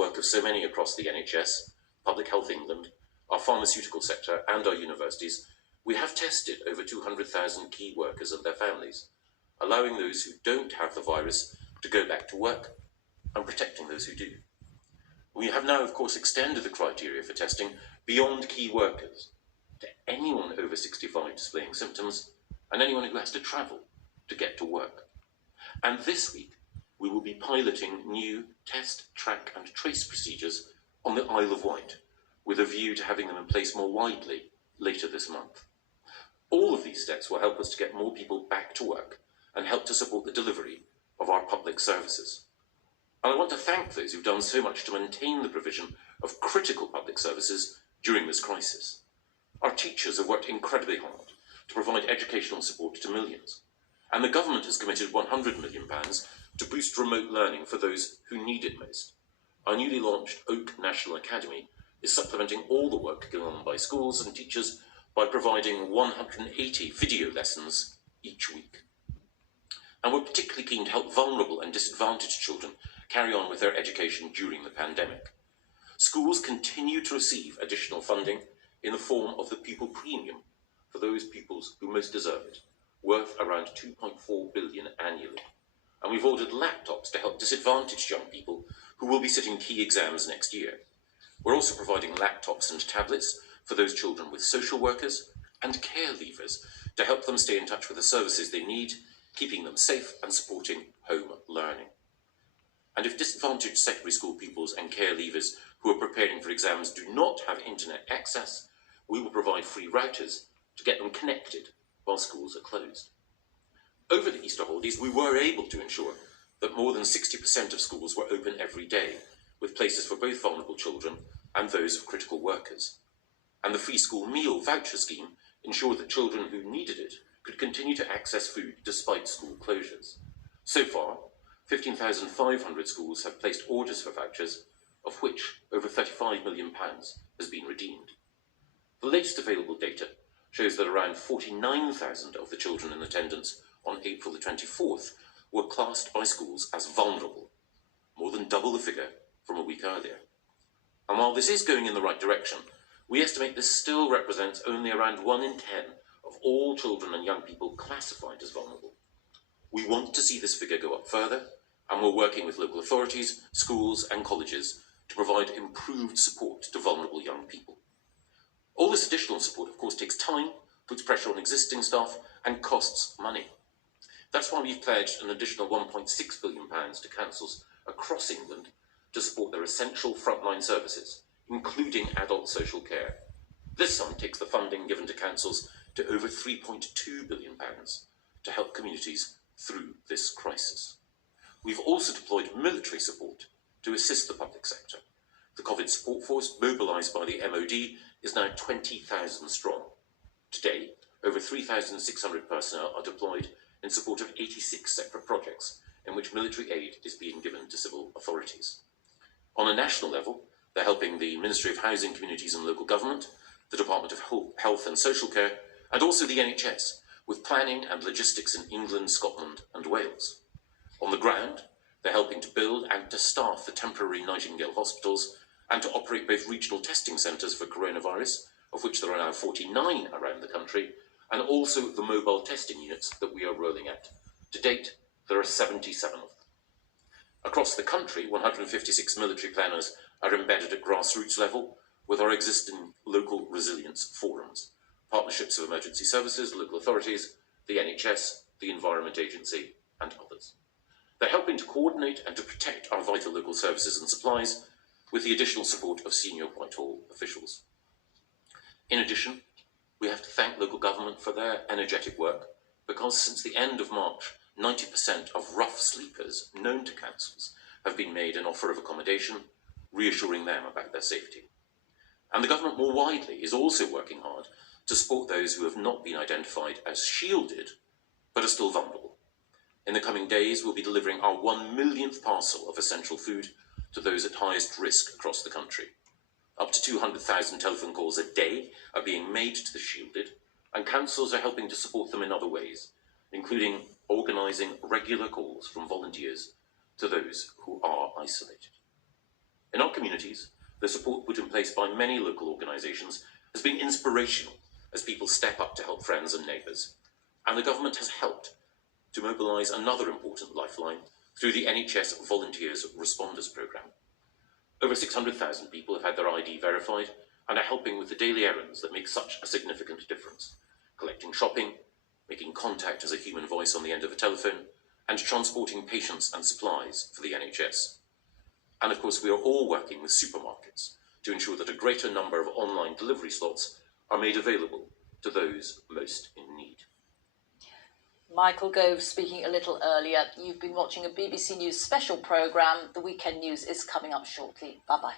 work of so many across the NHS, Public Health England, our pharmaceutical sector and our universities, we have tested over 200,000 key workers and their families, allowing those who don't have the virus to go back to work and protecting those who do. We have now, of course, extended the criteria for testing beyond key workers to anyone over 65 displaying symptoms and anyone who has to travel to get to work. And this week, we will be piloting new test, track and trace procedures on the Isle of Wight, with a view to having them in place more widely later this month. All of these steps will help us to get more people back to work and help to support the delivery of our public services. And I want to thank those who've done so much to maintain the provision of critical public services during this crisis. Our teachers have worked incredibly hard to provide educational support to millions, and the government has committed £100 million to boost remote learning for those who need it most. Our newly launched Oak National Academy is supplementing all the work going on by schools and teachers by providing 180 video lessons each week. And we're particularly keen to help vulnerable and disadvantaged children carry on with their education during the pandemic. Schools continue to receive additional funding in the form of the pupil premium for those pupils who most deserve it, worth around £2.4 billion annually. And we've ordered laptops to help disadvantaged young people who will be sitting key exams next year. We're also providing laptops and tablets for those children with social workers and care leavers to help them stay in touch with the services they need, keeping them safe and supporting home learning. And if disadvantaged secondary school pupils and care leavers who are preparing for exams do not have internet access, we will provide free routers to get them connected while schools are closed. Over the Easter holidays, we were able to ensure that more than 60% of schools were open every day, with places for both vulnerable children and those of critical workers. And the free school meal voucher scheme ensured that children who needed it could continue to access food despite school closures. So far, 15,500 schools have placed orders for vouchers, of which over £35 million has been redeemed. The latest available data shows that around 49,000 of the children in attendance on April the 24th were classed by schools as vulnerable, more than double the figure from a week earlier. And while this is going in the right direction, we estimate this still represents only around 1 in 10 of all children and young people classified as vulnerable. We want to see this figure go up further, and we're working with local authorities, schools and colleges to provide improved support to vulnerable young people. All this additional support, of course, takes time, puts pressure on existing staff and costs money. That's why we've pledged an additional £1.6 billion to councils across England to support their essential frontline services, including adult social care. This sum takes the funding given to councils to over £3.2 billion to help communities through this crisis. We've also deployed military support to assist the public sector. The COVID support force mobilised by the MOD is now 20,000 strong. Today, over 3,600 personnel are deployed in support of 86 separate projects in which military aid is being given to civil authorities. On a national level, they're helping the Ministry of Housing, Communities and Local Government, the Department of Health and Social Care, and also the NHS, with planning and logistics in England, Scotland and Wales. On the ground, they're helping to build and to staff the temporary Nightingale hospitals and to operate both regional testing centres for coronavirus, of which there are now 49 around the country, and also the mobile testing units that we are rolling out. To date, there are 77 of them. Across the country, 156 military planners are embedded at grassroots level with our existing local resilience forums, partnerships of emergency services, local authorities, the NHS, the Environment Agency and others. They're helping to coordinate and to protect our vital local services and supplies with the additional support of senior Whitehall officials. In addition, we have to thank local government for their energetic work, because since the end of March, 90% of rough sleepers known to councils have been made an offer of accommodation, reassuring them about their safety. And the government more widely is also working hard to support those who have not been identified as shielded, but are still vulnerable. In the coming days, we'll be delivering our 1 millionth parcel of essential food to those at highest risk across the country. Up to 200,000 telephone calls a day are being made to the shielded, and councils are helping to support them in other ways, including organising regular calls from volunteers to those who are isolated. In our communities, the support put in place by many local organisations has been inspirational as people step up to help friends and neighbours. And the government has helped to mobilise another important lifeline through the NHS Volunteers Responders Programme. Over 600,000 people have had their ID verified and are helping with the daily errands that make such a significant difference, collecting shopping, making contact as a human voice on the end of a telephone, and transporting patients and supplies for the NHS. And of course, we are all working with supermarkets to ensure that a greater number of online delivery slots are made available to those most in need. Michael Gove speaking a little earlier. You've been watching a BBC News special programme. The Weekend News is coming up shortly. Bye-bye.